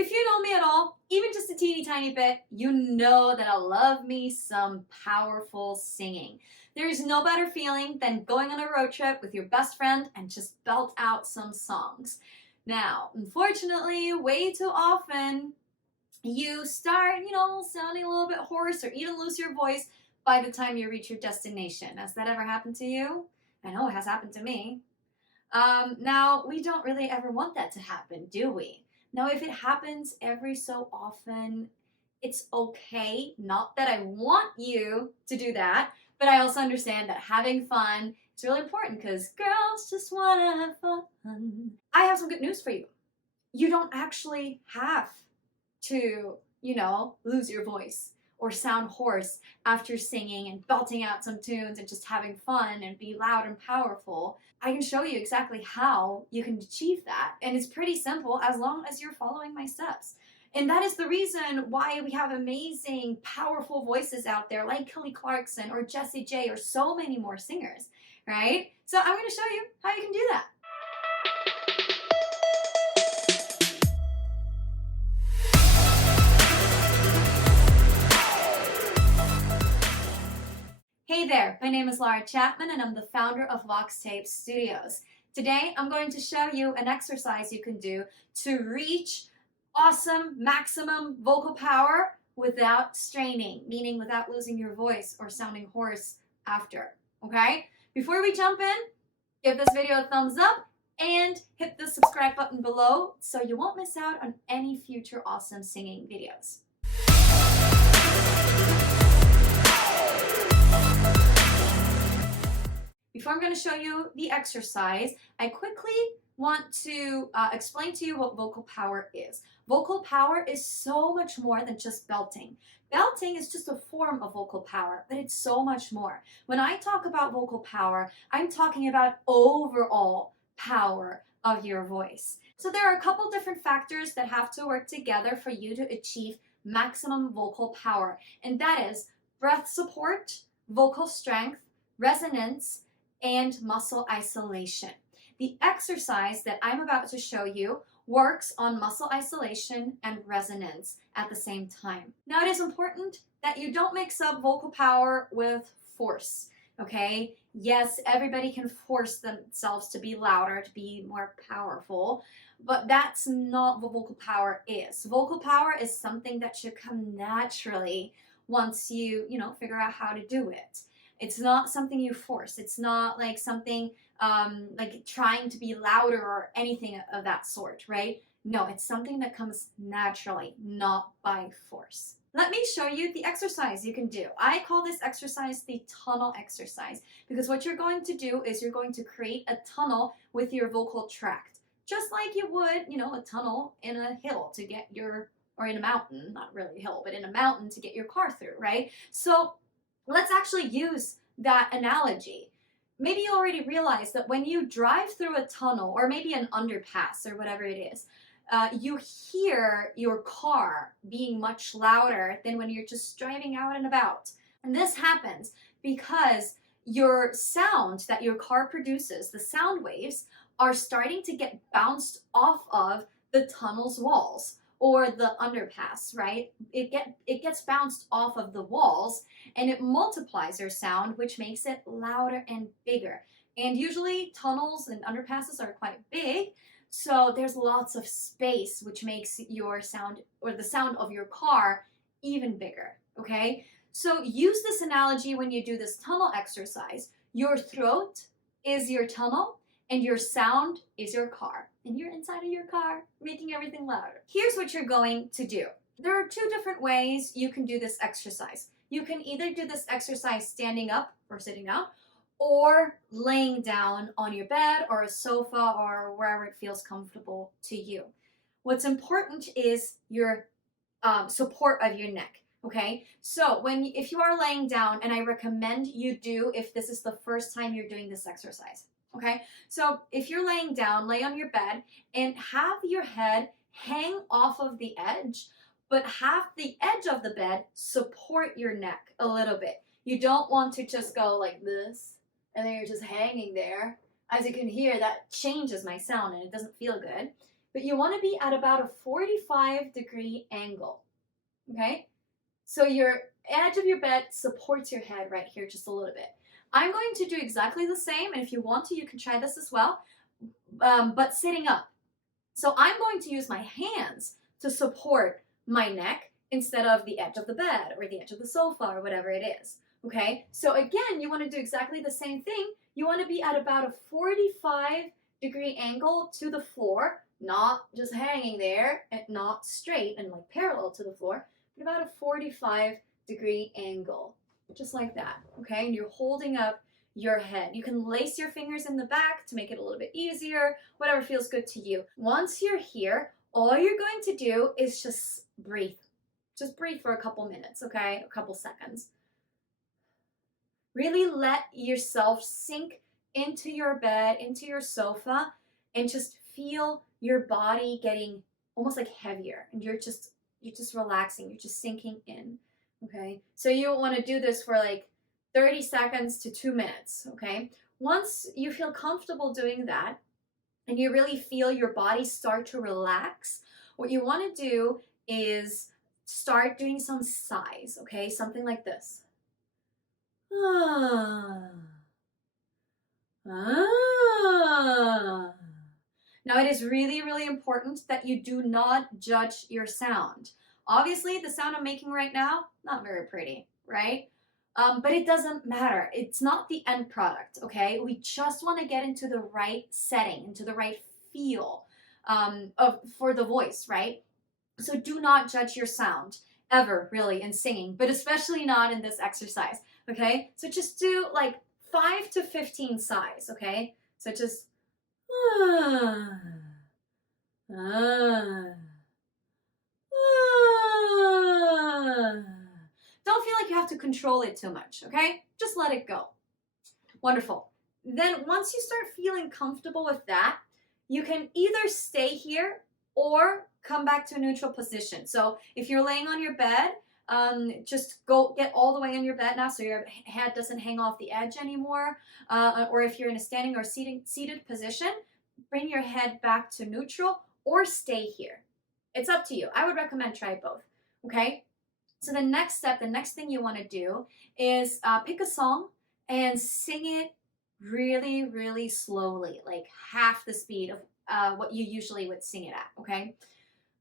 If you know me at all, even just a teeny tiny bit, you know that I love me some powerful singing. There is no better feeling than going on a road trip with your best friend and just belt out some songs. Now, unfortunately, way too often, you start, sounding a little bit hoarse or even lose your voice by the time you reach your destination. Has that ever happened to you? I know it has happened to me. Now, we don't really ever want that to happen, do we? Now, if it happens every so often, it's okay. Not that I want you to do that, but I also understand that having fun is really important because girls just want to have fun. I have some good news for you. You don't actually have to, lose your voice or sound hoarse after singing and belting out some tunes and just having fun and be loud and powerful. I can show you exactly how you can achieve that. And it's pretty simple as long as you're following my steps. And that is the reason why we have amazing, powerful voices out there like Kelly Clarkson or Jessie J or so many more singers, right? So I'm going to show you how you can do that. Hey there, my name is Lara Chapman and I'm the founder of VoxTape Studios. Today I'm going to show you an exercise you can do to reach awesome maximum vocal power without straining, meaning without losing your voice or sounding hoarse after, okay? Before we jump in, give this video a thumbs up and hit the subscribe button below so you won't miss out on any future awesome singing videos. Before I'm going to show you the exercise, I quickly want to explain to you what vocal power is. Vocal power is so much more than just belting. Belting is just a form of vocal power, but it's so much more. When I talk about vocal power, I'm talking about overall power of your voice. So there are a couple different factors that have to work together for you to achieve maximum vocal power, and that is breath support, vocal strength, resonance, and muscle isolation. The exercise that I'm about to show you works on muscle isolation and resonance at the same time. Now, it is important that you don't mix up vocal power with force, okay? Yes, everybody can force themselves to be louder, to be more powerful, but that's not what vocal power is. Vocal power is something that should come naturally once you, figure out how to do it. It's not something you force. It's not like something like trying to be louder or anything of that sort, right? No, it's something that comes naturally, not by force. Let me show you the exercise you can do. I call this exercise the tunnel exercise because what you're going to do is you're going to create a tunnel with your vocal tract, just like you would, a tunnel in a hill to get or in a mountain, not really a hill, but in a mountain to get your car through, right? So let's actually use that analogy. Maybe you already realize that when you drive through a tunnel or maybe an underpass or whatever it is, you hear your car being much louder than when you're just driving out and about. And this happens because your sound that your car produces, the sound waves, are starting to get bounced off of the tunnel's walls or the underpass, right? It gets bounced off of the walls and it multiplies your sound, which makes it louder and bigger. And usually tunnels and underpasses are quite big, so there's lots of space, which makes your sound or the sound of your car even bigger, okay? So use this analogy when you do this tunnel exercise. Your throat is your tunnel and your sound is your car. And you're inside of your car, making everything louder. Here's what you're going to do. There are two different ways you can do this exercise. You can either do this exercise standing up or sitting down, or laying down on your bed or a sofa or wherever it feels comfortable to you. What's important is your support of your neck. Okay, so if you are laying down, and I recommend you do if this is the first time you're doing this exercise. Okay, so if you're laying down, lay on your bed and have your head hang off of the edge, but have the edge of the bed support your neck a little bit. You don't want to just go like this and then you're just hanging there. As you can hear, that changes my sound and it doesn't feel good. but you want to be at about a 45-degree angle, okay? So your edge of your bed supports your head right here just a little bit. I'm going to do exactly the same, and if you want to, you can try this as well, but sitting up. So I'm going to use my hands to support my neck instead of the edge of the bed or the edge of the sofa or whatever it is, okay? So again, you want to do exactly the same thing. You want to be at about a 45-degree angle to the floor, not just hanging there and not straight and like parallel to the floor, but about a 45-degree angle, just like that, okay? And you're holding up your head. You can lace your fingers in the back to make it a little bit easier, whatever feels good to you. Once you're here, all you're going to do is just breathe. Just breathe for a couple minutes, okay? A couple seconds. Really let yourself sink into your bed, into your sofa, and just feel your body getting almost like heavier, and you're just relaxing, you're just sinking in, okay? So you want to do this for like 30 seconds to 2 minutes, okay? Once you feel comfortable doing that and you really feel your body start to relax, what you want to do is start doing some sighs, okay? Something like this. Now it is really, really important that you do not judge your sound. Obviously, the sound I'm making right now, not very pretty, right? But it doesn't matter. It's not the end product, okay? We just want to get into the right setting, into the right feel for the voice, right? So do not judge your sound ever, really, in singing, but especially not in this exercise, okay? So just do like 5 to 15 sighs, okay? So just don't feel like you have to control it too much, okay? Just let it go. Wonderful. Then once you start feeling comfortable with that, you can either stay here or come back to a neutral position. So if you're laying on your bed, just go get all the way on your bed now so your head doesn't hang off the edge anymore. Or if you're in a standing or seated position, bring your head back to neutral or stay here. It's up to you. I would recommend try both, okay? So the next step, the next thing you want to do is pick a song and sing it really, really slowly, like half the speed of what you usually would sing it at, okay?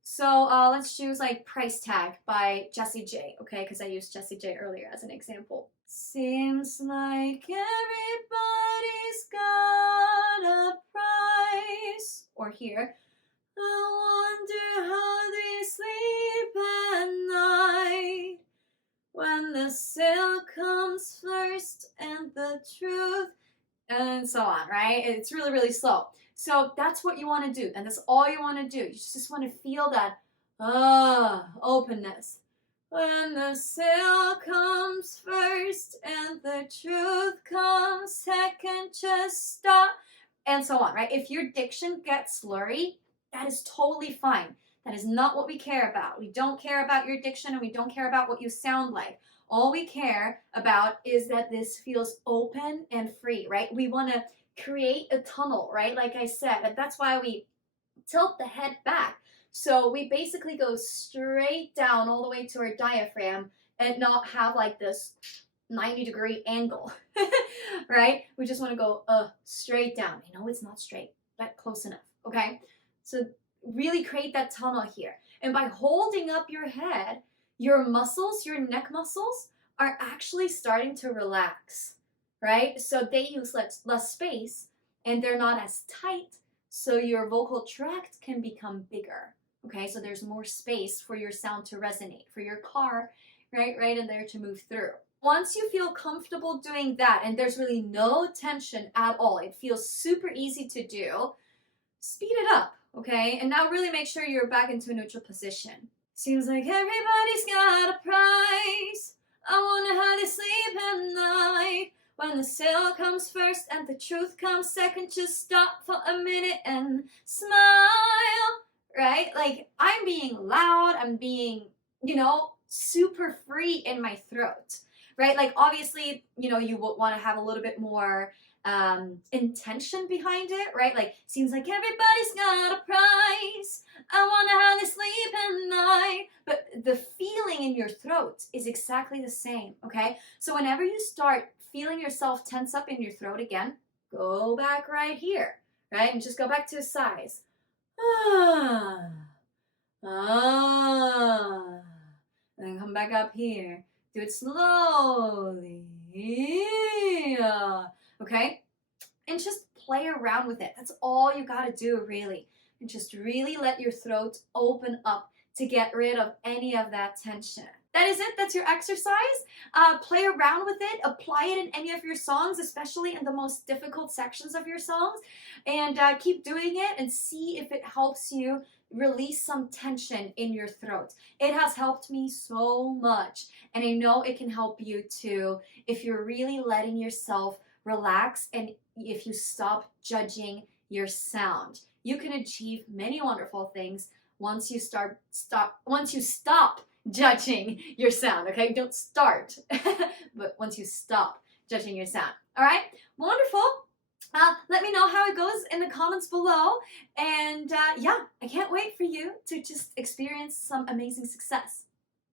So let's choose like Price Tag by Jessie J, okay? Because I used Jessie J earlier as an example. Seems like everybody's got a price. Or here, I wonder how they sleep at night when the sale comes first and the truth, and so on, right? It's really, really slow. So that's what you want to do, and that's all you want to do. You just want to feel that openness. When the sale comes first and the truth comes second, just stop, and so on, right? If your diction gets slurry, that is totally fine. That is not what we care about. We don't care about your diction, and we don't care about what you sound like. All we care about is that this feels open and free, right? We want to create a tunnel, right? Like I said, and that's why we tilt the head back. So we basically go straight down all the way to our diaphragm and not have like this 90-degree angle, right? We just want to go straight down. I know it's not straight, but close enough, okay? So really create that tunnel here. And by holding up your head, your muscles, your neck muscles, are actually starting to relax, right? So they use less space and they're not as tight, so your vocal tract can become bigger, okay? So there's more space for your sound to resonate, for your car, right in there to move through. Once you feel comfortable doing that and there's really no tension at all, it feels super easy to do, speed it up, okay? And now really make sure you're back into a neutral position. Seems like everybody's got a price. I wonder how they sleep at night. When the sale comes first and the truth comes second, just stop for a minute and smile, right? Like I'm being loud, I'm being, super free in my throat, right? Like obviously, you would want to have a little bit more intention behind it, right? Like, seems like everybody's got a price. I wonder how they sleep at night. But the feeling in your throat is exactly the same, okay? So whenever you start feeling yourself tense up in your throat again, go back right here, right? And just go back to sighs. Ah, ah. And then come back up here. Do it slowly. Okay? And just play around with it. That's all you gotta do, really. And just really let your throat open up to get rid of any of that tension. That is it. That's your exercise. Play around with it. Apply it in any of your songs, especially in the most difficult sections of your songs. And keep doing it and see if it helps you release some tension in your throat. It has helped me so much. And I know it can help you too if you're really letting yourself relax and if you stop judging your sound. You can achieve many wonderful things once you stop judging your sound, okay? Don't start, but once you stop judging your sound. All right? Wonderful. Let me know how it goes in the comments below. And yeah, I can't wait for you to just experience some amazing success.